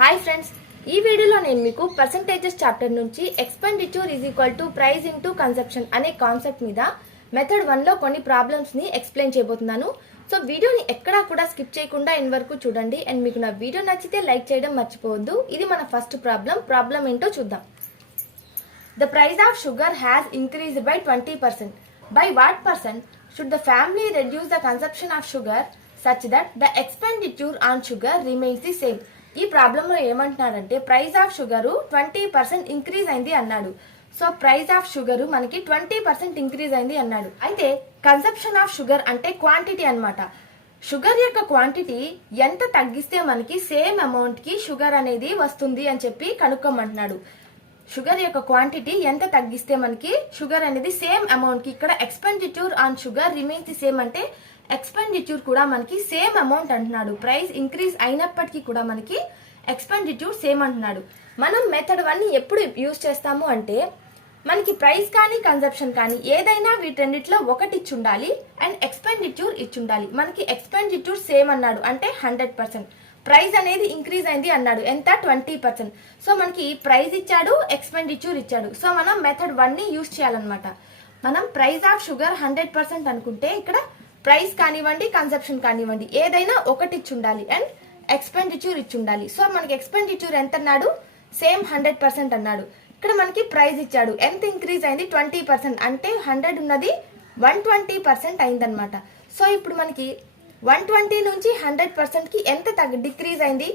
Hi friends, ఈ వీడియోలో నేను మీకు పర్సంటేజెస్ చాప్టర్ నుంచి expenditure is equal to price into consumption అనే కాన్సెప్ట్ మీద మెథడ్ 1లో కొన్ని ప్రాబ్లమ్స్ని ఎక్స్ప్లెయిన్ చేయబోతున్నాను. సో వీడియోని ఎక్కడా కూడా స్కిప్ చేయకుండా ఎన్ వరకు చూడండి. అండ్ మీకు నా వీడియో నచ్చితే లైక్ చేయడం మర్చిపోవద్దు. ఇది మన ఫస్ట్ ప్రాబ్లం ఏంటో చూద్దాం. The price of sugar has increased by 20%. By what percent should the family reduce the consumption of sugar such that the expenditure on sugar remains the same? ఈ ప్రాబ్లంలో ఏమంటున్నాడంటే ప్రైస్ ఆఫ్ షుగర్ 20% ఇంక్రీజ్ అయింది అన్నాడు. So price of sugar మనకి 20% increase అయింది అన్నాడు. అయితే consumption of sugar అంటే క్వాంటిటీ అన్నమాట. షుగర్ యొక్క క్వాంటిటీ ఎంత తగ్గిస్తే మనకి సేమ్ అమౌంట్ కి షుగర్ అనేది వస్తుంది అని చెప్పి కనుక్కోమంటున్నాడు. షుగర్ యొక్క క్వాంటిటీ ఎంత తగ్గిస్తే మనకి షుగర్ అనేది సేమ్ అమౌంట్ కి, ఇక్కడ expenditure on sugar remains the same అంటే ఎక్స్పెండిచర్ కూడా మనకి సేమ్ అమౌంట్ అంటున్నాడు. ప్రైస్ ఇంక్రీజ్ అయినప్పటికీ కూడా మనకి ఎక్స్పెండిచర్ సేమ్ అంటున్నాడు. మనం మెథడ్ 1 ఎప్పుడు యూజ్ చేస్తాము అంటే మనకి ప్రైస్ కానీ కన్సంప్షన్ కానీ ఏదైనా వీటన్నిటిలో ఒకటి ఇచ్చి ఉండాలి అండ్ ఎక్స్పెండిచర్ ఇచ్చి ఉండాలి. మనకి ఎక్స్పెండిచర్ సేమ్ అన్నాడు అంటే 100%. ప్రైస్ అనేది ఇంక్రీజ్ అయింది అన్నాడు, ఎంత 20%. సో మనకి ప్రైస్ ఇచ్చాడు, ఎక్స్పెండిచర్ ఇచ్చాడు. సో మనం మెథడ్ 1ని యూజ్ చేయాలన్నమాట. మనం ప్రైస్ ఆఫ్ షుగర్ 100% అనుకుంటే ఇక్కడ ప్రైస్ కానివ్వండి కన్సంప్షన్ కానివ్వండి ఏదైనా ఒకటి ఇచ్చి ఉండాలి అండ్ ఎక్స్పెండిచర్ ఇచ్చి ఉండాలి. సో మనకి ఎక్స్పెండిచర్ ఎంత అన్నాడు, సేమ్ 100% అన్నాడు. ఇక్కడ మనకి ప్రైస్ ఇచ్చాడు, ఎంత ఇంక్రీజ్ అయింది 20% అంటే 100 ఉన్నది 120% అయిందనమాట. సో ఇప్పుడు మనకి 120 నుంచి 100% కి ఎంత డిక్రీజ్ అయింది,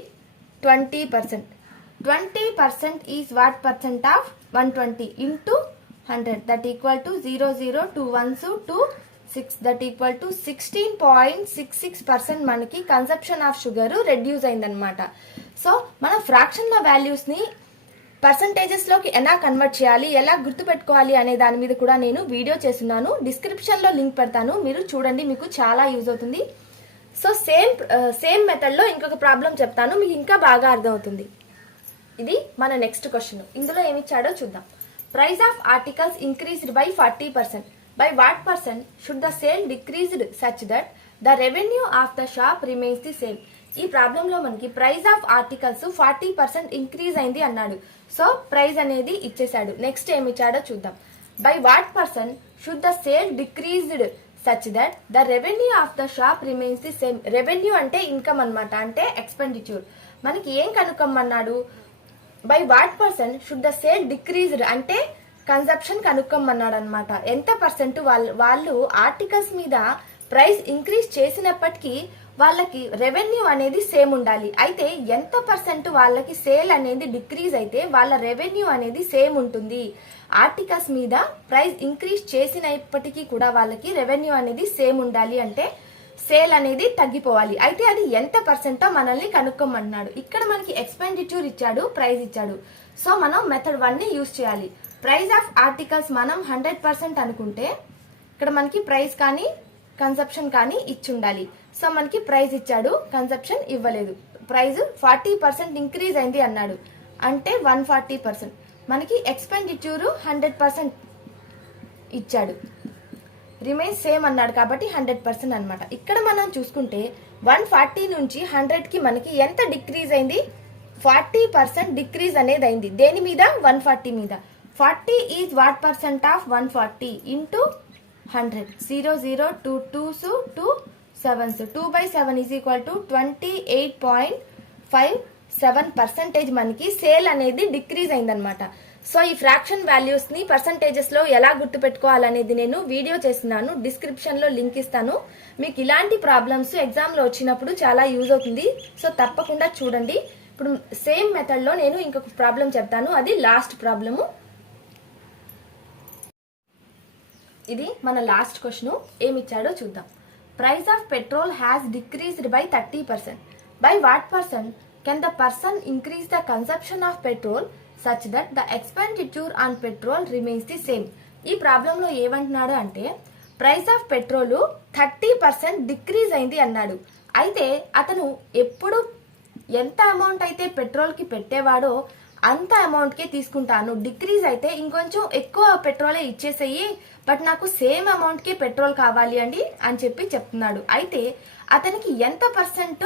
20%. 20% is what percent of 120 into 100 that equal to 0 0 2 1s 2 6 that equal to 16.66% మనకి కన్సంప్షన్ ఆఫ్ షుగర్ రెడ్యూస్ అయిందనమాట. సో మనం ఫ్రాక్షన్ లో వాల్యూస్ ని పర్సంటేజెస్ లోకి ఎలా కన్వర్ట్ చేయాలి, ఎలా గుర్తుపెట్టుకోవాలి అనే దాని మీద కూడా నేను వీడియో చేస్తున్నాను. డిస్క్రిప్షన్ లో లింక్ పెడతాను, మీరు చూడండి, మీకు చాలా యూజ్ అవుతుంది. సో సేమ్ మెథడ్ లో ఇంకొక ప్రాబ్లం చెప్తాను, మీకు ఇంకా బాగా అర్థమవుతుంది. ఇది మన నెక్స్ట్ క్వశ్చన్. ఇందులో ఏమి ఇచ్చాడో చూద్దాం. Price of articles increased by 40%. By what percent should the sale decreased such that the revenue of the shop remains the same. ఈ ప్రాబ్లంలో మనకి ప్రైస్ ఆఫ్ ఆర్టికల్స్ 40% ఇంక్రీజ్ అయింది అన్నాడు. సో ప్రైస్ అనేది ఇచ్చేసాడు. నెక్స్ట్ ఏమి ఇచ్చాడో చూద్దాం. By what percent should the sale decreased such that the revenue of the shop remains the same. Revenue అంటే ఇన్కమ్ అన్నమాట, అంటే ఎక్స్పెండిచర్. మనకి ఏం కనుక్కోమన్నాడు, by what percent should the sale decreased అంటే కన్సంప్షన్ కనుక్కోమన్నాడు అనమాట. ఎంత పర్సెంట్ వాళ్ళు ఆర్టికల్స్ మీద ప్రైస్ ఇంక్రీజ్ చేసినప్పటికీ వాళ్ళకి రెవెన్యూ అనేది సేమ్ ఉండాలి. అయితే ఎంత పర్సెంట్ వాళ్ళకి సేల్ అనేది డిక్రీజ్ అయితే వాళ్ళ రెవెన్యూ అనేది సేమ్ ఉంటుంది. ఆర్టికల్స్ మీద ప్రైస్ ఇంక్రీజ్ చేసినప్పటికీ కూడా వాళ్ళకి రెవెన్యూ అనేది సేమ్ ఉండాలి అంటే సేల్ అనేది తగ్గిపోవాలి. అయితే అది ఎంత పర్సెంటో మనల్ని కనుక్కోమన్నాడు. ఇక్కడ మనకి ఎక్స్పెండిచర్ ఇచ్చాడు, ప్రైస్ ఇచ్చాడు. సో మనం మెథడ్ 1ని యూజ్ చేయాలి. ప్రైస్ ఆఫ్ ఆర్టికల్స్ మనం 100% అనుకుంటే ఇక్కడ మనకి ప్రైస్ కానీ కన్సంప్షన్ కానీ ఇచ్చి ఉండాలి. సో మనకి ప్రైస్ ఇచ్చాడు, కన్సంప్షన్ ఇవ్వలేదు. ప్రైస్ 40% ఇంక్రీజ్ అయింది అన్నాడు అంటే 140%. మనకి ఎక్స్పెండిచర్ 100% ఇచ్చాడు, రిమైన్స్ సేమ్ అన్నాడు కాబట్టి 100% అనమాట. ఇక్కడ మనం చూసుకుంటే 140 నుంచి 100కి మనకి ఎంత డిక్రీజ్ అయింది, 40% డిక్రీజ్ అనేది అయింది. దేని మీద, 140 మీద. 40 is what percent of 140 into 100. 0 0 2 2s 2 7s 2 by 7 is equal to 28.57% మనకి సేల్ అనేది డిక్రీజ్ అయిందనమాట. సో ఈ ఫ్రాక్షన్ వాల్యూస్ ని పర్సంటేజెస్ లో ఎలా గుర్తుపెట్టుకోవాలనేది నేను వీడియో చేస్తున్నాను, డిస్క్రిప్షన్ లో లింక్ ఇస్తాను. మీకు ఇలాంటి ప్రాబ్లమ్స్ ఎగ్జామ్ లో వచ్చినప్పుడు చాలా యూజ్ అవుతుంది. సో తప్పకుండా చూడండి. ఇప్పుడు సేమ్ మెథడ్ లో నేను ఇంకొక ప్రాబ్లం చెప్తాను, అది లాస్ట్ ప్రాబ్లము. ఇది మన లాస్ట్ క్వశ్చన్. ఏమి ఇచ్చాడో చూద్దాం. Price of petrol has decreased by 30%. By what percent can the person increase the consumption of petrol such that the expenditure on petrol remains the same. ఈ ప్రాబ్లంలో ఏమంటున్నాడు అంటే ప్రైస్ ఆఫ్ పెట్రోల్ 30% డిక్రీజ్ అయింది అన్నాడు. అయితే అతను ఎప్పుడు ఎంత అమౌంట్ అయితే పెట్రోల్ కి పెట్టేవాడో అంత అమౌంట్ కే తీసుకుంటాను, డిక్రీజ్ అయితే ఇంకొంచెం ఎక్కువ పెట్రోలే ఇచ్చేసేయి, బట్ నాకు సేమ్ అమౌంట్ కే పెట్రోల్ కావాలి అండి అని చెప్పి చెప్తున్నాడు. అయితే అతనికి ఎంత పర్సెంట్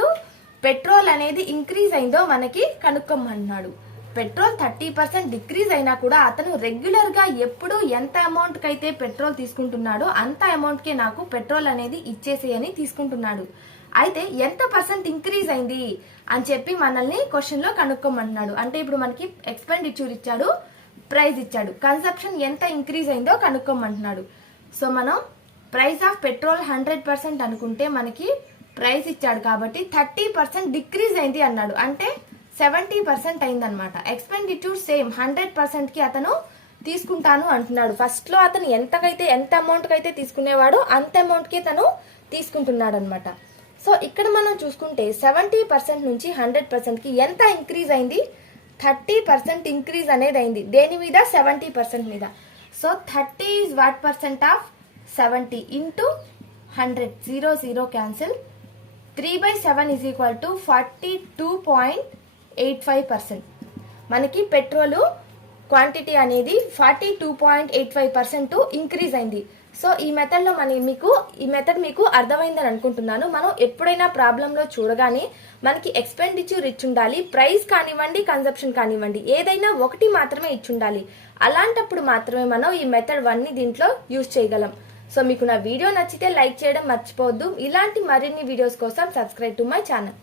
పెట్రోల్ అనేది ఇంక్రీజ్ అయిందో మనకి కనుక్కోమన్నాడు. పెట్రోల్ 30% డిక్రీజ్ అయినా కూడా అతను రెగ్యులర్ గా ఎప్పుడు ఎంత అమౌంట్ కి అయితే పెట్రోల్ తీసుకుంటున్నాడో అంత అమౌంట్ కే నాకు పెట్రోల్ అనేది ఇచ్చేసేయని తీసుకుంటున్నాడు. అయితే ఎంత పర్సెంట్ ఇంక్రీజ్ అయింది అని చెప్పి మనల్ని క్వశ్చన్ లో కనుక్కోమంటున్నాడు. అంటే ఇప్పుడు మనకి ఎక్స్పెండిచర్ ఇచ్చాడు, ప్రైస్ ఇచ్చాడు, కన్సంప్షన్ ఎంత ఇంక్రీజ్ అయిందో కనుక్కోమంటున్నాడు. సో మనం ప్రైస్ ఆఫ్ పెట్రోల్ 100% అనుకుంటే మనకి ప్రైస్ ఇచ్చాడు కాబట్టి 30% డిక్రీజ్ అయింది అన్నాడు. అంటే 70% అయిందనమాట. ఎక్స్పెండిచర్ సేమ్ 100% కి అతను తీసుకుంటాను అంటున్నాడు. ఫస్ట్ లో అతను ఎంత అమౌంట్ కి అయితే తీసుకునేవాడో అంత అమౌంట్ కి తను తీసుకుంటున్నాడు అనమాట. సో ఇక్కడ మనం చూసుకుంటే 70% నుంచి 100% కి ఎంత ఇంక్రీజ్ అయింది? 30% ఇంక్రీజ్ అనేది అయింది. దేని మీద? 70% మీద. So 30 is what percent of 70 into 100. 0 0 cancel. 3/7 is equal to 42.85%. మనకి పెట్రోల్ క్వాంటిటీ అనేది 42.85% ఇంక్రీజ్ అయింది. సో ఈ మెథడ్ లో ఈ మెథడ్ మీకు అర్థమైందని అనుకుంటున్నాను. మనం ఎప్పుడైనా ప్రాబ్లంలో చూడగానే మనకి ఎక్స్పెండిచర్ ఇచ్చుండాలి, ప్రైస్ కానివ్వండి, కన్సంప్షన్ కానివ్వండి, ఏదైనా ఒకటి మాత్రమే ఇచ్చుండాలి. అలాంటప్పుడు మాత్రమే మనం ఈ మెథడ్ 1ని దీంట్లో యూజ్ చేయగలం. సో మీకు నా వీడియో నచ్చితే లైక్ చేయడం మర్చిపోవద్దు. ఇలాంటి మరిన్ని వీడియోస్ కోసం సబ్స్క్రైబ్ టు మై ఛానల్.